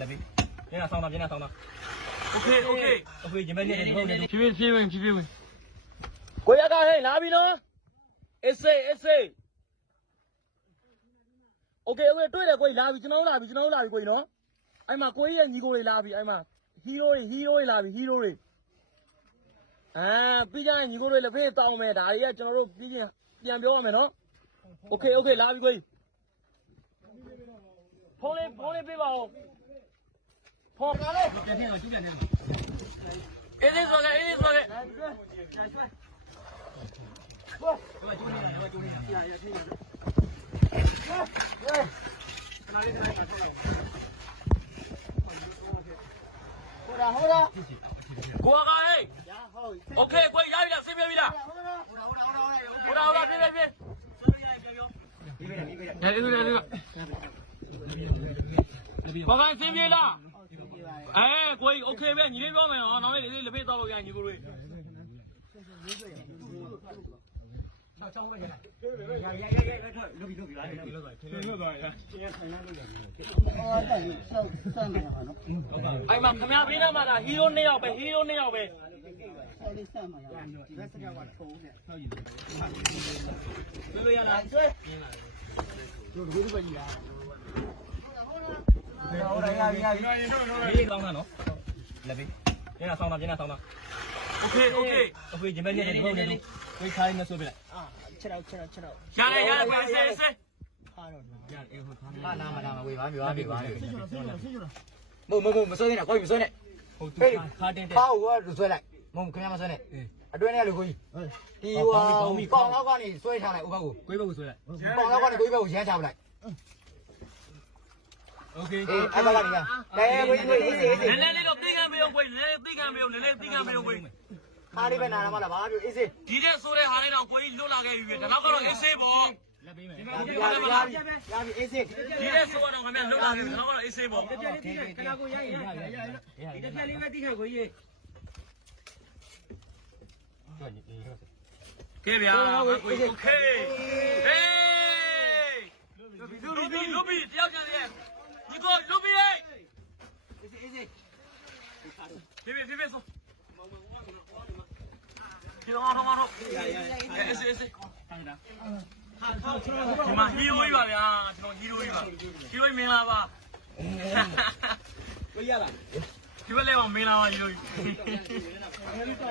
လက်ပြီးညနေဆောင်တာညနေဆောင်တာโอเคဒီမဲ့နေတယ်ဒီမဲ့နေတယ် ဖြည်းဖြည်းဝင်ကိုရကဟဲ့လာပြီနော်အေးစေးโอเคတွေ့တယ်ကိုလာပြီကျွန်တော်လာပြီကိုနော်အဲ့မှာကိုကြီးရဲ့ညီကိုတွေလာပြီအဲ့မှာဟီးရိုးတွေလာပြီဟီးရိုးတွေပြီးကြရင်ညီကိုတွေလည်းဖေးတောင်းမယ်ဒါတွေကကျွန်တော်တို့ပြီးပြန်ပြောရမယ်နော်โอเคလာပြီကိုကြီးဖုန်းလေးပေးပါဦးဖုန်းကလေးပြန်ထည့်တော့ကျူးပြန်ထည့်တော့အေးစေးဆိုခဲ့အေးစေးဆိုခဲ့好了，过个嘿，OK，过压力了，随便啦。好了，别，我看随便啦。哎，过 OK 呗，你那边没有？那边那边到了边，你不会。哎妈，他们那边那嘛的， hero 那要呗。OK，这边你可以开那说不来。吃了。下来，快些。拿喂完，没说呢，可以说呢。对，把我就说来，我们看下么说呢？对呢，就可以。第一个，帮老板的说一下来，我告诉你，贵不贵来？帮老板的贵不贵先下不来。 OK， 哎，把那里啊，来，喂，来那个对干没有贵，对干没有贵。 哈里边拿了嘛了，把就一些。ဒီတဲ့ဆိုတဲ့ဟာလေးတော့ကိုကြီးလွတ်လာခဲ့ပြီ။ဒါတော့အေးဆေးပေါ့။လက်ပေးမယ်။ရပြီအေးစေး ဒီတဲ့ဆိုတော့ခင်ဗျလွတ်လာခဲ့ပြီ။ဒါတော့အေးဆေးပေါ့။ ခဏကိုရဒီတစ်ပြက်လေးပဲတိခဲ့ကိုကြီး ကဲဗျာ။โอเค။ဟေး။လုဘီတယောက်ကြတယ်။ဒီကိုလုဘီဟေး။အေးစေး ဖြည်းဆို။ဒီတော့အေးစေး။ဒီမှာဟီးရိုးကြီးပါဗျာ။ကျွန်တော်ဟီးရိုးကြီးပါ။ဟီးရိုးမင်္ဂလာပါ။ကိုရလား။ဒီဘက်လည်းမင်္ဂလာပါဟီးရိုးကြီး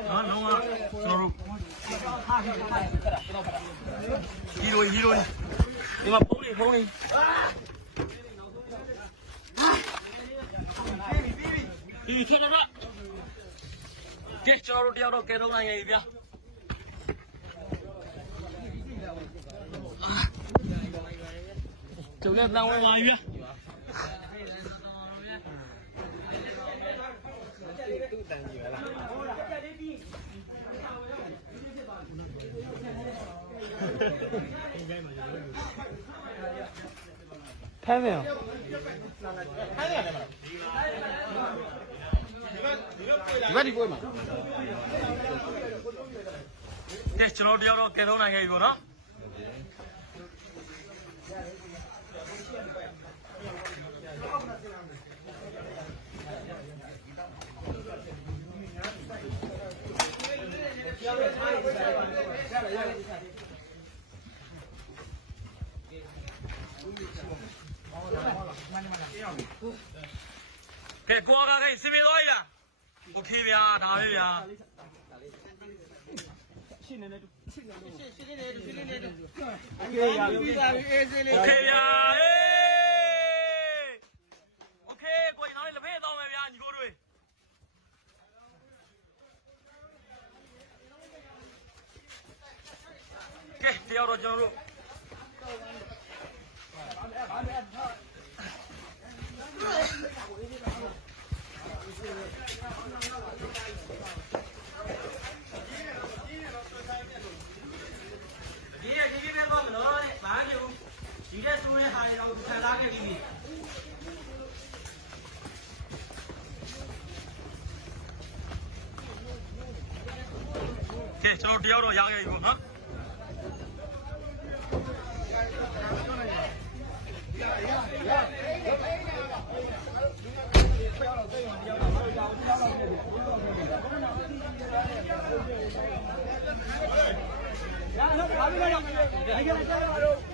။နော်လုံးဝကျွန်တော်တို့ဟီးရိုးဒီမှာဖုန်းလေးဒီချက်တော့ကဲကျွန်တော်တို့တယောက်တော့ကဲတော့နိုင်ရပြီဗျာကျုပ်လည်းတန်ဝင်ပါပြီဗျာထိုင်မယ် ဒီဘက်ဒီပွဲမှာ ကဲကျွန်တော်တယောက်တော့ကဲတော့နိုင်ခဲ့ပြီပေါ့နော်ကဲကိုကကစီမီသွားပြီလားโอเคဗျာဒါပဲဗျာရှင်းနေတူရှင်းနေတူโอเคဗျာအေးโอเคဗျာအေးโอเคကိုရင်တော့လည်းဖေးတော့မယ်ဗျာညီကိုတွေကဲတယောက်တော့ကျွန်တော်တို့ဒီပဲတော့မလို့ဘာမျိုးဒီတဲ့ဆိုတဲ့ဟာတွေတော့ခံစားခဲ့ပြီးကဲကျွန်တော်တယောက်တော့ရခဲ့ပြီပေါ့နော်က ဘာလို့လဲ